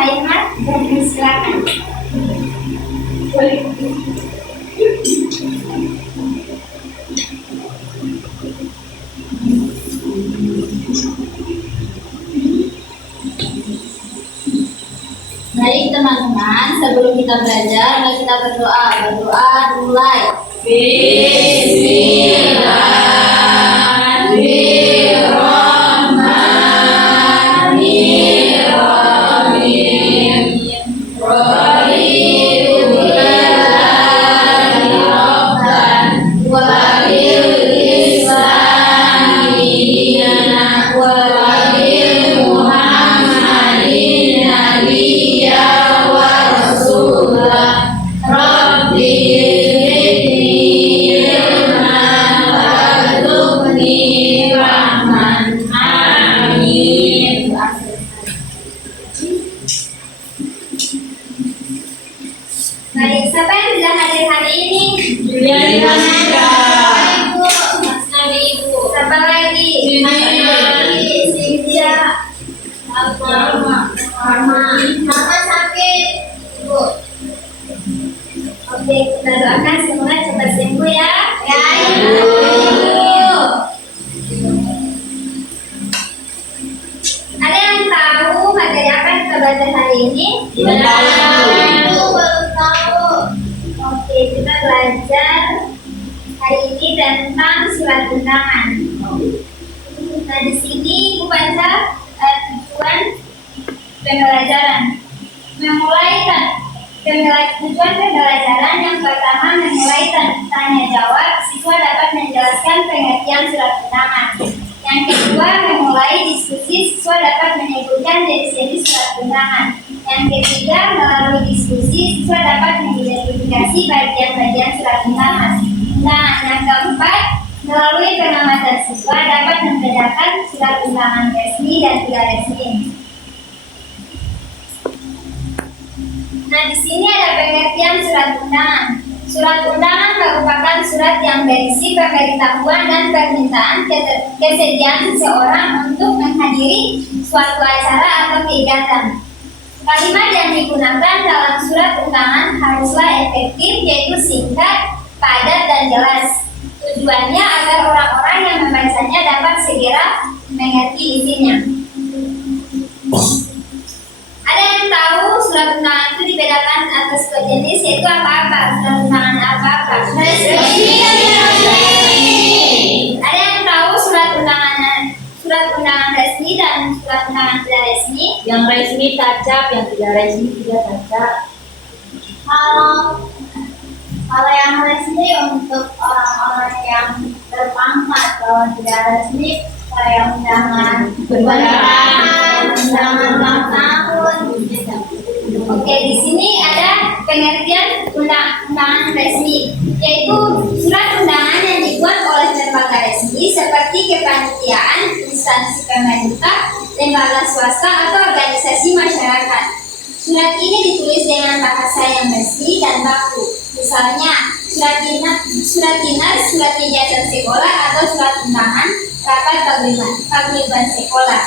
Sulaiman dan silakan. Baik teman-teman, sebelum kita belajar, mari kita berdoa. Berdoa mulai. Baik, siapa yang sudah hadir hari ini? Ibu. Mas Nabi Ibu. Siapa lagi? Cynthia. Mama sakit. Ibu. Oke, kita doakan semoga cepat sembuh ya. Ya, Ibu. Ada yang tahu materi apa yang kita belajar hari ini? Belum tahu. Belum tahu. Oke, kita belajar hari ini tentang surat undangan. Nah, di sini Ibu baca tujuan pembelajaran. Tujuan pembelajaran yang pertama memulai tanya jawab. Siswa dapat menjelaskan pengertian surat undangan. Yang kedua, memulai diskusi. Siswa dapat menyebutkan jenis-jenis surat undangan. Yang ketiga, melalui diskusi, siswa dapat mengidentifikasi bagian-bagian surat undangan. Nah, yang keempat, melalui pengamatan siswa dapat membedakan surat undangan resmi dan tidak resmi. Nah, di sini ada pengertian surat undangan. Surat undangan merupakan surat yang berisi pemberitahuan dan permintaan kesediaan seseorang untuk menghadiri suatu acara atau kegiatan. Kalimat yang digunakan dalam surat undangan haruslah efektif, yaitu singkat, padat, dan jelas. Tujuannya agar orang-orang yang membacanya dapat segera mengerti isinya. Ada yang tahu surat undangan itu dibedakan atas dua jenis, yaitu apa-apa? Surat undangan apa-apa? Ada yang tahu surat undangan resmi dan surat undangan tidak resmi? Yang resmi tacap, yang tidak resmi tidak tacap. Kalau yang resmi untuk orang-orang yang berpangkat, kalau tidak resmi kayak undangan pernikahan, undangan ulang tahun. Oke, di sini ada pengertian undangan resmi, yaitu surat undangan yang dibuat oleh lembaga resmi seperti kepanitiaan, instansi pemerintah, lembaga swasta atau organisasi masyarakat. Surat ini ditulis dengan bahasa yang resmi dan baku. Misalnya, surat dinas, surat ijazah sekolah, atau surat undangan rapat paguyuban sekolah.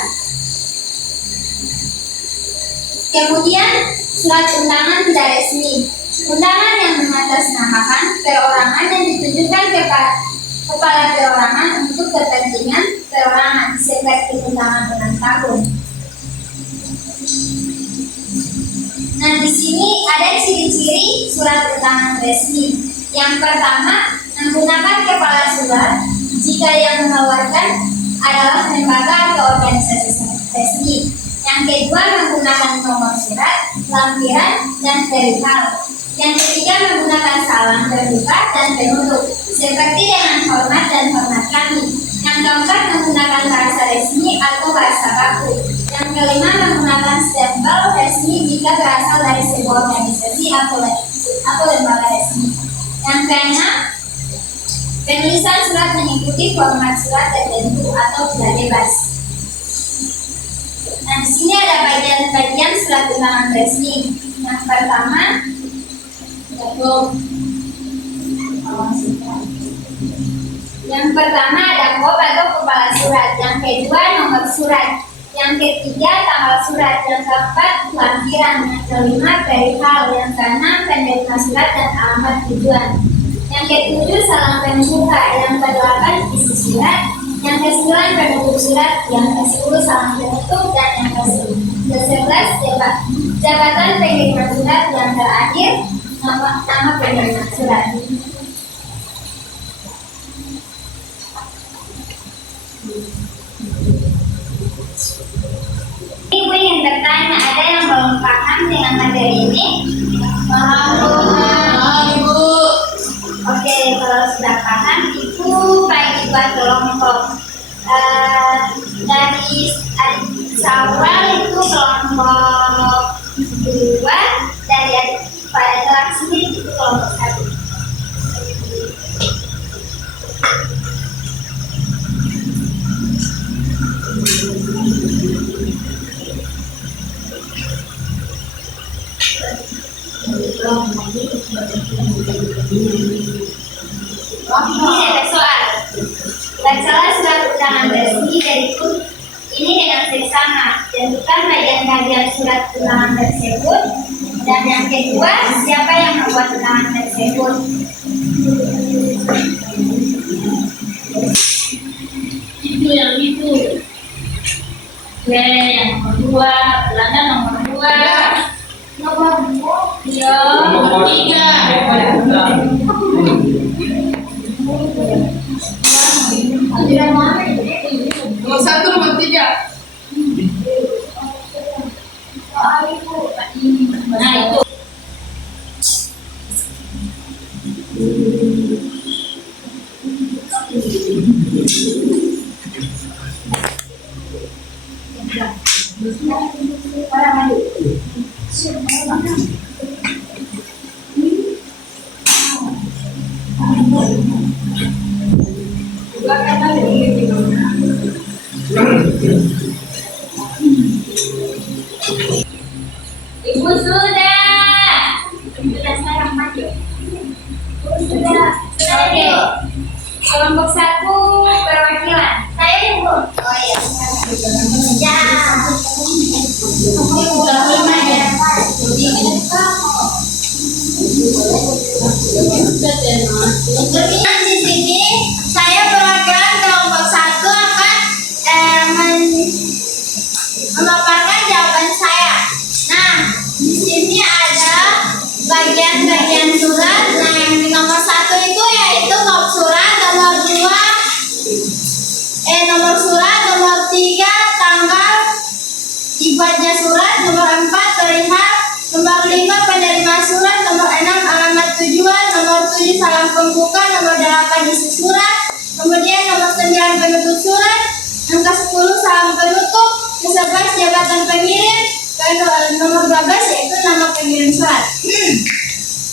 Kemudian, surat undangan tidak resmi. Undangan yang mengatasnamakan perorangan yang ditujukan kepada kepala perorangan untuk kepentingan perorangan, seperti undangan ulang tahun. Nah, di sini ada ciri-ciri surat undangan resmi. Yang pertama, menggunakan kepala surat jika yang mengeluarkan adalah lembaga atau organisasi resmi. Yang kedua, menggunakan nomor surat, lampiran, dan perihal. Yang ketiga, menggunakan salam terbuka dan penutup, seperti dengan hormat dan hormat kami. Yang keempat, menggunakan bahasa resmi atau bahasa baku. Yang kelima, menggunakan stempel resmi jika berasal dari sebuah organisasi atau lembaga resmi. Yang keenam, penulisan surat mengikuti format surat tertentu atau tidak bebas. Nah, di sini ada bagian-bagian surat undangan resmi. Yang pertama, ada kop atau kepala surat. Yang kedua, nomor surat. Yang ketiga, tanggal surat. Yang keempat, lampiran. Yang kelima, perihal. Yang keenam, penerima surat dan alamat tujuan. Yang ketujuh, salam pembuka. Yang kedelapan, isi surat. Yang kesembilan, penutup surat. Yang kesepuluh, salam penutup. Dan yang kesebelas, jabatan penerima surat. Yang terakhir, nama penerima surat. Ibu yang bertanya, ada yang belum paham dengan materi ini? Paham, Ibu. Oke, kalau sudah paham, Ibu bagi dua kelompok. Dari awal itu kelompok 2, dari pada kelas sendiri itu kelompok 1. Ini ada soal. Bacalah surat undangan resmi dari grup ini dengan seksama. Tentukan bagian-bagian surat undangan tersebut. Dan yang kedua, siapa yang membuat undangan tersebut? Itu yang itu. Oke, yang nomor 2, Belanda nomor 2. Nomor 2. Iya, nomor 3. Nomor 1, nomor 3. Nah, itu. Ibu sudah. Sudah sekarang maju. Sudah. Oke. Kelompok 1 perwakilan. Saya Ibu. Oh iya. Ya. Di sini saya perwakilan kelompok 1 akan memaparkan jawaban saya. Nah, di sini ada bagian-bagian surat. Nah, yang di nomor 1 itu yaitu bab surat, nomor 2 nomor surat, nomor 3 tanggal dibuatnya surat, nomor 4 perihal, nomor 5 penerima surat, nomor 6 alamat tujuan, nomor 7 salam pembuka, nomor 8 isi surat, kemudian nomor 9 penutup surat, yang ke-10 salam penutup, ke-11 jabatan pengirim, nomor 12 yaitu nama pengirim surat.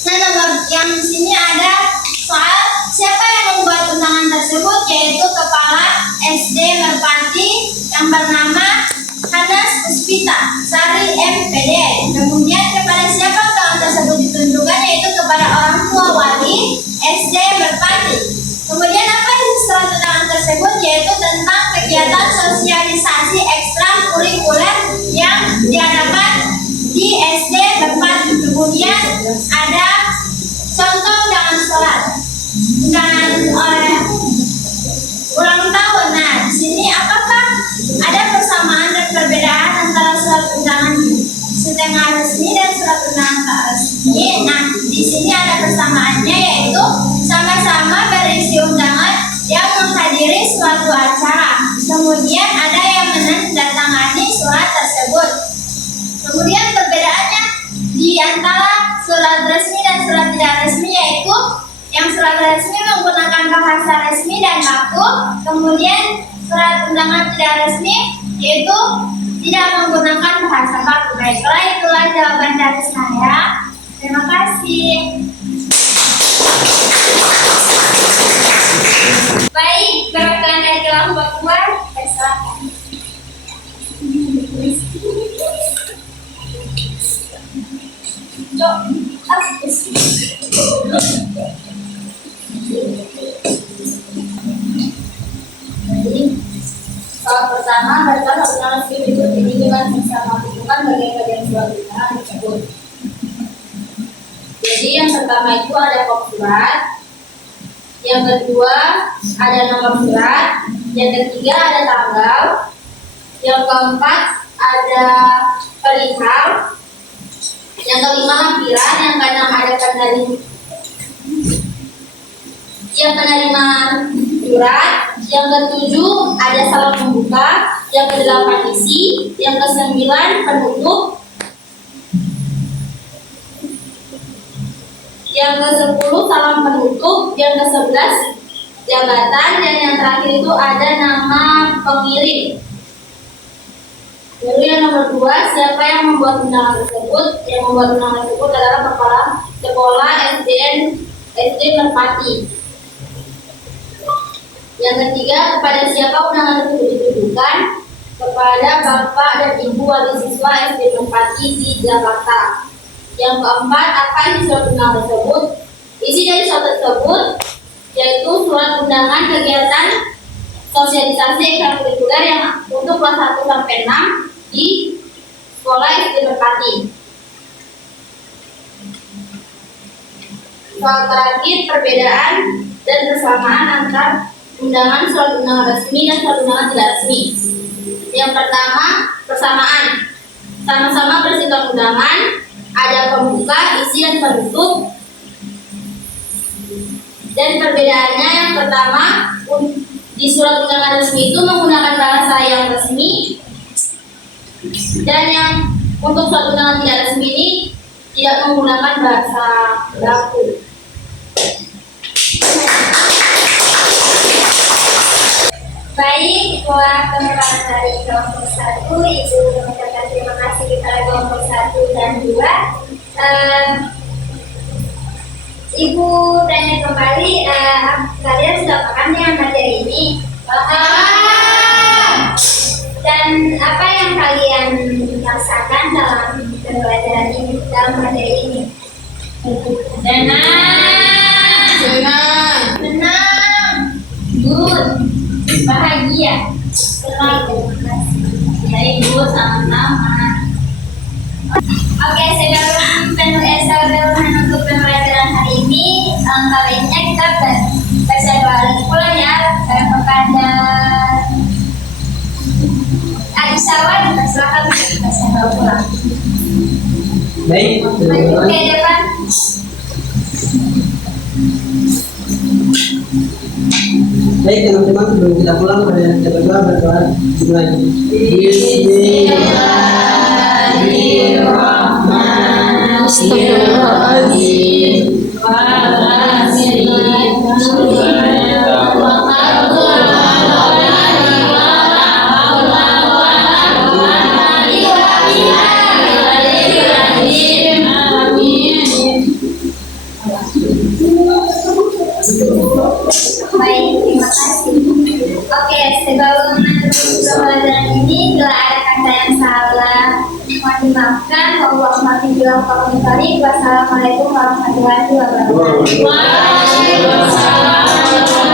Nah, nomor yang di sini ada soal siapa yang membuat undangan tersebut, yaitu kepala SD Merpati yang bernama Hanas Puspita Sari MPD. Kemudian kepada siapa undangan tersebut ditunjukkan, yaitu kepada orang tua wali SD Merpati. Kemudian apa isi surat undangan tersebut, yaitu tentang kegiatan sosialisasi ekstrakurikuler yang diadakan di SD Merpati. Kemudian ada contoh undangan sholat, undangan ulang tahun. Nah, di sini apakah ada persamaan dan perbedaan antara surat undangan setengah resmi dan surat undangan tak resmi? Nah, di sini ada persamaannya, yaitu sama-sama berisi undangan yang menghadiri suatu acara. Kemudian ada yang menandatangani surat tersebut. Kemudian perbedaannya di antara surat resmi dan surat tidak resmi, yaitu yang surat resmi menggunakan bahasa resmi dan baku, kemudian surat undangan tidak resmi yaitu tidak menggunakan bahasa baku. Baiklah, itulah jawaban dari saya. Terima kasih. Baik, perwakilan dari kelompok 2, silakan. Soal pertama, bacalah undangan resmi berikut tersebut. Jadi yang pertama itu ada kop surat, yang kedua ada nomor surat, yang ketiga ada tanggal, yang keempat ada perihal, yang kelima lampiran, yang keenam ada penerima surat, yang ketujuh ada salam pembuka, yang kedelapan isi, yang kesembilan penutup, yang ke-10 salam penutup, yang ke-11 jabatan, dan yang terakhir itu ada nama pengirim. Lalu yang nomor 2, siapa yang membuat undangan tersebut? Yang membuat undangan tersebut adalah kepala sekolah SD Merpati. Yang ketiga, kepada siapa undangan tersebut ditujukan? Kepada Bapak dan Ibu wali siswa SD Merpati di Jakarta. Yang keempat, apa isi surat undangan tersebut? Isi dari surat tersebut yaitu surat undangan kegiatan sosialisasi ekstrakurikuler yang untuk kelas 1 sampai 6 di sekolah SD Merpati. Soal terakhir, perbedaan dan persamaan antar undangan surat undangan resmi dan surat undangan tidak resmi. Yang pertama, persamaan. Sama-sama bersifat undangan, ada pembuka, isi, dan penutup. Dan perbedaannya yang pertama, di surat undangan resmi itu menggunakan bahasa yang resmi, dan yang untuk surat undangan tidak resmi ini tidak menggunakan bahasa baku. Baik, setelah penerapan dari kelompok 1, Ibu mengucapkan terima kasih kepada kelompok 1 dan 2. Ibu tanya kembali, kalian sudah paham yang materi ini? Paham. Dan apa yang kalian rasakan dalam pembelajaran ini, dalam materi ini? Senang. Good. Bahagia. Selalu. Dari Ibu sama-sama. Oke, sebelum untuk pembelajaran hari ini, kalinya kita baca doa pula ya kepada Aisyah. Silakan baca doa pulang. Baik, Oke, depan. baik teman-teman, sebelum kita pulang pada kita berdoa dimulai. Bismillahirrahmanirrahim. Baik, terima kasih. Oke, sebelum menutup pembelajaran ini, bila ada kata yang salah, mohon dimaafkan. Wassalamualaikum warahmatullahi wabarakatuh. Waalaikumsalam.